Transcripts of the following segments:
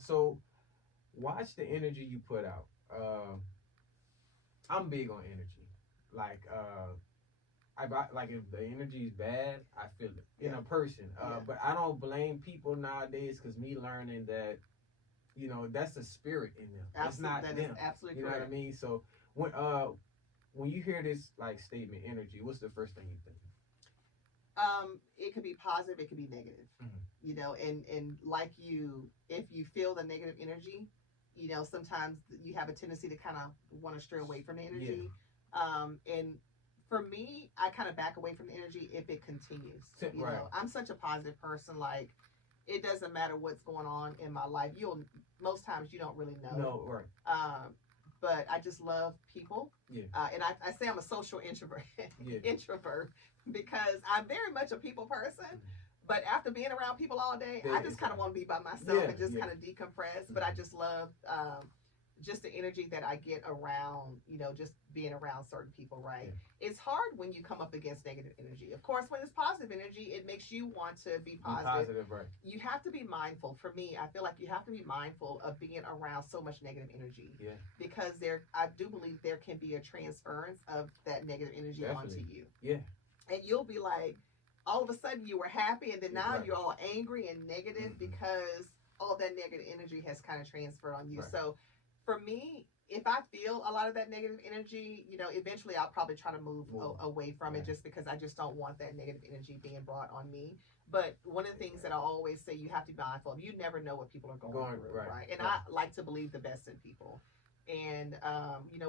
So watch the energy you put out. I'm big on energy. Like like if the energy is bad, I feel it in Yeah. a person. Yeah. But I don't blame people nowadays because me learning that that's a spirit in them. It's Absolutely. not That is them. absolutely You know what I correct. mean? So when you hear this like statement energy, what's the first thing you think? It could be positive, it could be negative. Mm-hmm. And like if you feel the negative energy, sometimes you have a tendency to kind of want to stray away from the Yeah. energy. And for me, I kind of back away from the energy if it continues. Right. I'm such a positive person. Like, it doesn't matter what's going on in my life. You'll Most times you don't really know. No. Right. But I just love people. Yeah. And I say I'm a social introvert, Yeah. introvert, because I'm very much a people person. But after being around people all day, I just kind of want to be by myself and just kind of decompress. But I just love just the energy that I get around, just being around certain people, right? Yeah. It's hard when you come up against negative energy. Of course, when it's positive energy, it makes you want to be positive. Be positive, right? You have to be mindful. For me, I feel like you have to be mindful of being around so much negative energy. Yeah. Because I do believe there can be a transference of that negative energy onto you. Yeah. And you'll be like, all of a sudden you were happy, and then now right. You're all angry and negative because all that negative energy has kind of transferred on you. Right. So for me, if I feel a lot of that negative energy, eventually I'll probably try to move away from it, just because I just don't want that negative energy being brought on me. But one of the things that I always say you have to be mindful of, you never know what people are going through, right? And I like to believe the best in people. And,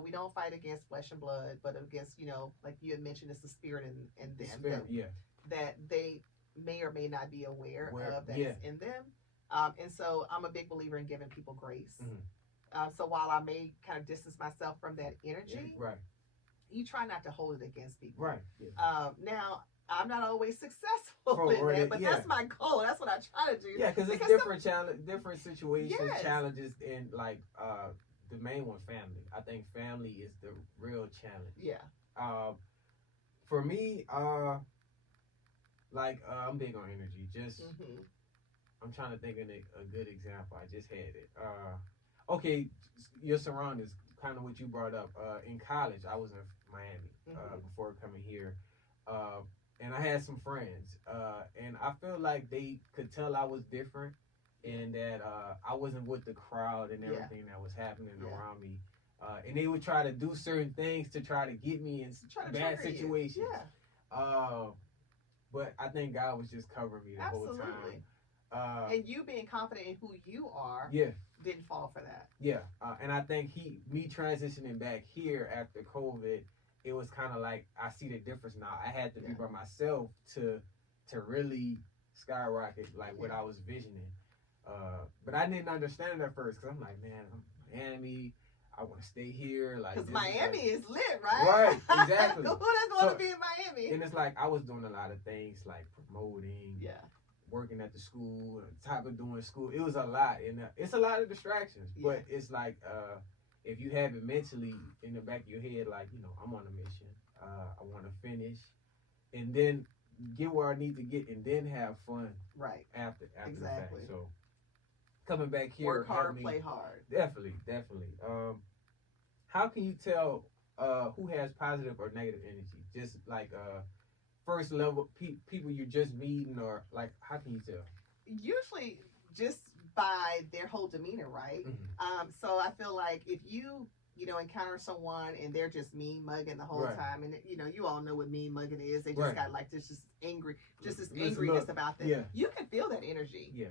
we don't fight against flesh and blood, but against, like you had mentioned, it's the spirit in them. Spirit, that they may or may not be aware of that is in them. And so I'm a big believer in giving people grace. So while I may kind of distance myself from that energy, right, you try not to hold it against people. Right. Yeah. Now, I'm not always successful in that, but that's my goal. That's what I try to do. Yeah, because it's different different situations, challenges, and like the main one, family. I think family is the real challenge. Yeah. For me, I'm big on energy. Just I'm trying to think of a good example. I just had it. Okay, your surroundings, kind of what you brought up. In college, I was in Miami before coming here, and I had some friends, and I feel like they could tell I was different, and that I wasn't with the crowd and everything that was happening around me. And they would try to do certain things to try to get me in bad situations. Yeah. But I think God was just covering me the whole time. And you being confident in who you are, didn't fall for that. Yeah, and I think me transitioning back here after COVID, it was kind of like I see the difference now. I had to be by myself to really skyrocket what I was visioning. But I didn't understand it at first because I'm like, man, I'm Miami. I want to stay here, because Miami is lit, right? Right, exactly. Who doesn't want to be in Miami? And it's like I was doing a lot of things like promoting, working at the school, type of doing school. It was a lot, and it's a lot of distractions. But it's like if you have it mentally in the back of your head, like I'm on a mission. I want to finish, and then get where I need to get, and then have fun. Right. After exactly. the fact. So coming back here, work hard, play hard. Definitely. How can you tell who has positive or negative energy? Just like first level people you're just meeting, or like how can you tell? Usually just by their whole demeanor, right? So I feel like if you encounter someone and they're just mean mugging the whole time, and you all know what mean mugging is. They just got like this angry, just this angriness about them. You can feel that energy.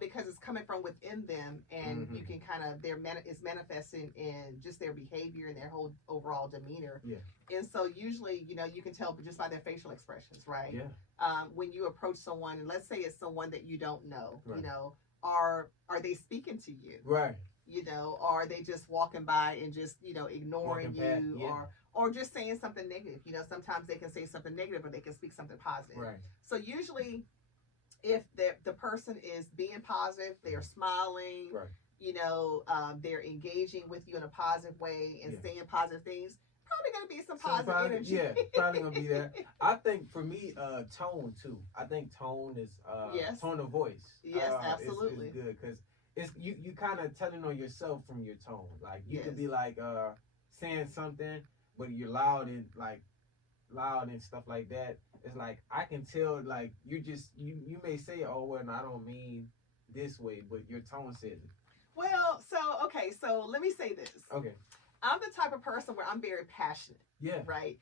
Because it's coming from within them, and you can kind of it's manifesting in just their behavior and their whole overall demeanor. And so usually, you can tell just by their facial expressions, right? When you approach someone, and let's say it's someone that you don't know, are they speaking to you? Right. Are they just walking by and just, ignoring you, or just saying something negative? Sometimes they can say something negative, or they can speak something positive. Right. So usually, if the person is being positive, they're smiling, they're engaging with you in a positive way and saying positive things, probably going to be some positive energy. Yeah, probably going to be that. I think for me, tone too. I think tone is tone of voice. Yes, absolutely. Is good because it's you kind of telling on yourself from your tone. Like you could be like saying something, but you're loud and stuff like that. It's like I can tell like you may say, oh well, no, I don't mean this way, but your tone says it. Well, so let me say this. Okay. I'm the type of person where I'm very passionate. Yeah. Right.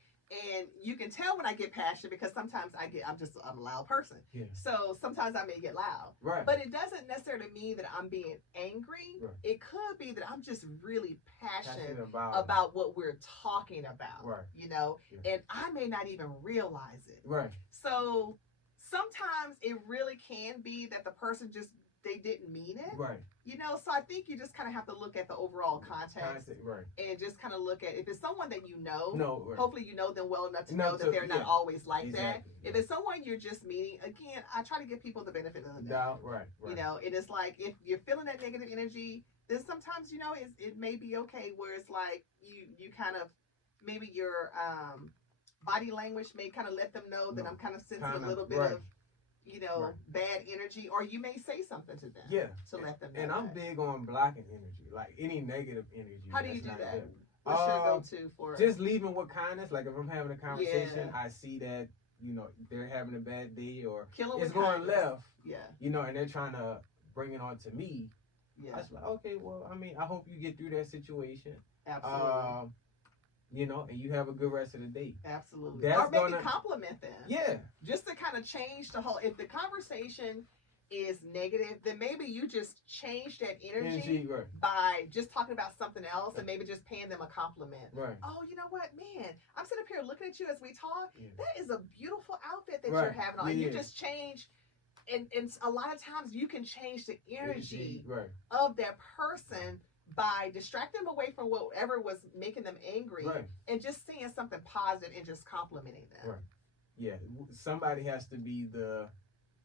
And you can tell when I get passionate because sometimes I'm a loud person. Yeah. So sometimes I may get loud. Right. But it doesn't necessarily mean that I'm being angry. Right. It could be that I'm just really passionate about what we're talking about. Right. You know, yeah. and I may not even realize it. Right. So sometimes it really can be that the person they didn't mean it. Right. You know, so I think you just kind of have to look at the overall context. Right. And just kind of look at, if it's someone that you know, right. hopefully you know them well enough to know that they're not always like that. Yeah. If it's someone you're just meeting, again, I try to give people the benefit of the doubt. Right. You know, it is like, if you're feeling that negative energy, then sometimes, you know, it may be okay where it's like you kind of, maybe your body language may kind of let them know that I'm kind of sensing a little bit of, you know, bad energy, or you may say something to them to let them know. And I'm big on blocking energy, like any negative energy. How do you do that? What's your go-to for just leaving with kindness? Like if I'm having a conversation, I see that, you know, they're having a bad day or it's going left, you know, and they're trying to bring it on to me. I was like, okay, well, I mean, I hope you get through that situation. Absolutely. You know, and you have a good rest of the day. Absolutely. Or maybe compliment them. Yeah. Just to kind of change the whole, if the conversation is negative, then maybe you just change that energy by just talking about something else and maybe just paying them a compliment. Right. Oh, you know what, man, I'm sitting up here looking at you as we talk. That is a beautiful outfit that you're having on. You just change, and a lot of times you can change the energy of that person by distracting them away from whatever was making them angry and just saying something positive and just complimenting them. Right. Yeah. Somebody has to be the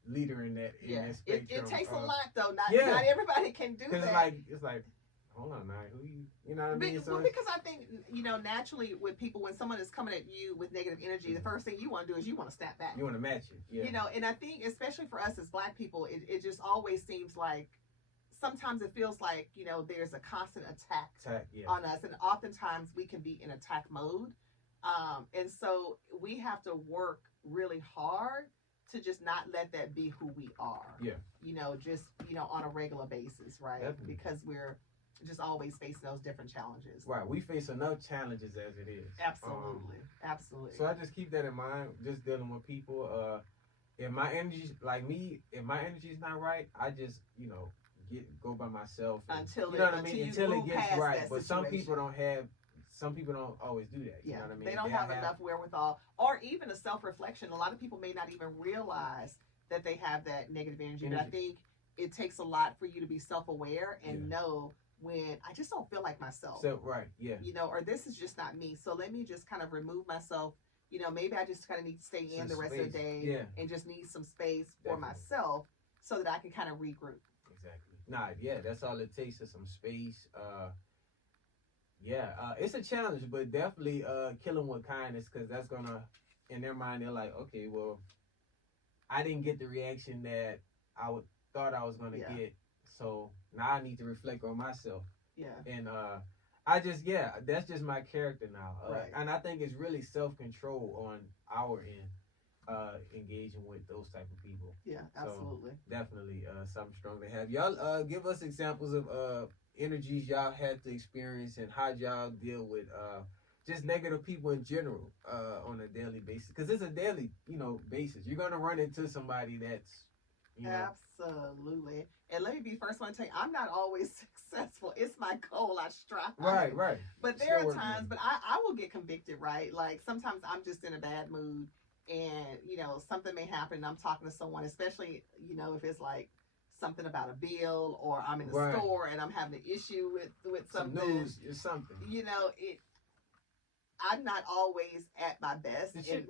leader in that spectrum. It takes a lot though. Not everybody can do that. It's like, hold on, man. Who you know what I mean? Well, because I think, you know, naturally with people, when someone is coming at you with negative energy, the first thing you want to do is you want to snap back. You want to match it. Yeah. You know, and I think especially for us as Black people, it just always seems like, sometimes it feels like, you know, there's a constant attack on us, and oftentimes we can be in attack mode, and so we have to work really hard to just not let that be who we are. You know, just, you know, on a regular basis, right? Definitely. Because we're just always facing those different challenges. Right. We face enough challenges as it is. Absolutely. Absolutely. So I just keep that in mind, just dealing with people. If my energy, like me, if my energy is not right, I just, you know, go by myself until you know what I mean, until it gets right. But some people don't always do that. You know what I mean? They don't have enough wherewithal, or even a self-reflection. A lot of people may not even realize that they have that negative energy. But I think it takes a lot for you to be self-aware and know when I just don't feel like myself. So you know, or this is just not me. So let me just kind of remove myself. You know, maybe I just kind of need to stay in the rest of the day and just need some space for myself so that I can kind of regroup. Exactly. That's all it takes is some space. It's a challenge, but definitely kill them with kindness, because that's gonna, in their mind, they're like, okay, well, I didn't get the reaction that I thought I was gonna get, so now I need to reflect on myself. And that's just my character now. And I think it's really self-control on our end. Engaging with those type of people. Absolutely. So definitely something strong to have. Y'all give us examples of energies y'all had to experience, and how y'all deal with just negative people in general on a daily basis, because it's a daily, you know, basis. You're gonna run into somebody that's, you know. Absolutely. And let me be first one to tell you, I'm not always successful. It's my goal. I strive. Right. But there are times, but I will get convicted, right? Like sometimes I'm just in a bad mood, and, you know, something may happen, and I'm talking to someone, especially, you know, if it's like something about a bill, or I'm in the store and I'm having an issue with something. Some news or something. You know, I'm not always at my best, and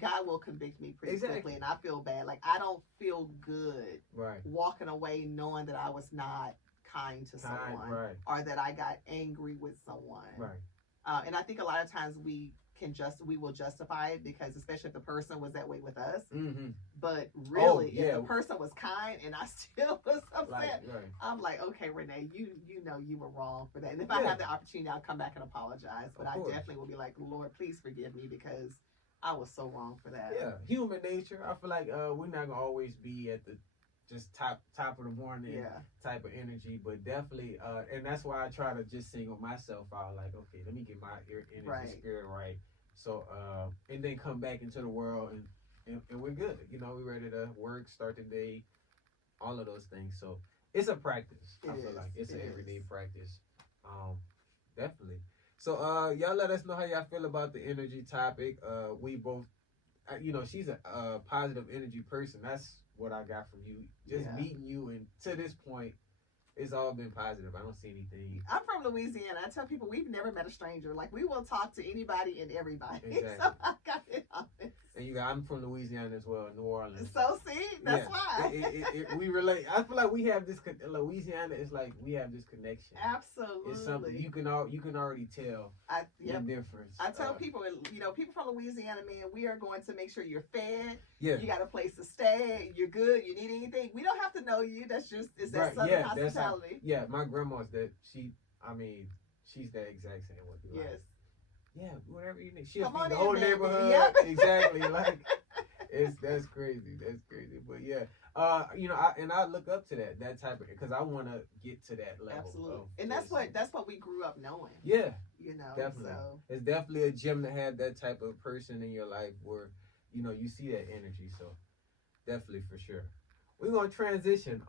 God will convict me pretty quickly, and I feel bad. Like, I don't feel good walking away knowing that I was not kind to someone, or that I got angry with someone. And I think a lot of times we we will justify it because especially if the person was that way with us. Mm-hmm. But really, yeah. if the person was kind and I still was upset, right. I'm like, okay, Renee, you know you were wrong for that. And if I have the opportunity, I'll come back and apologize. But I definitely will be like, Lord, please forgive me because I was so wrong for that. Yeah, human nature. I feel like we're not gonna always be at the just top of the morning type of energy, but definitely, and that's why I try to just single myself out. Like, okay, let me get my energy spirit right. So, and then come back into the world and we're good. You know, we're ready to work, start the day, all of those things. So it's a practice. I feel like it's an everyday practice. Definitely. So y'all let us know how y'all feel about the energy topic. We both, you know, she's a positive energy person. That's what I got from you. Just meeting you, and to this point, it's all been positive. I don't see anything. I'm from Louisiana. I tell people we've never met a stranger. Like, we will talk to anybody and everybody. Exactly. So I got it honest. And I'm from Louisiana as well, New Orleans. So see, that's why. We relate. I feel like we have this. Louisiana is like we have this connection. Absolutely. It's something you can already tell the difference. I tell people, you know, people from Louisiana, man, we are going to make sure you're fed. Yeah. You got a place to stay. You're good. You need anything. We don't have to know you. That's just that Southern hospitality. My grandma's that she's that exact same way. Like, yes. Yeah, whatever you need. She'll feed the whole neighborhood. Yep. Exactly. Like that's crazy. That's crazy. But yeah, you know, I look up to that type of, because I want to get to that level. Absolutely. And that's what we grew up knowing. Yeah. You know, definitely. So. It's definitely a gem to have that type of person in your life where, you know, you see that energy. So definitely, for sure. We're gonna transition.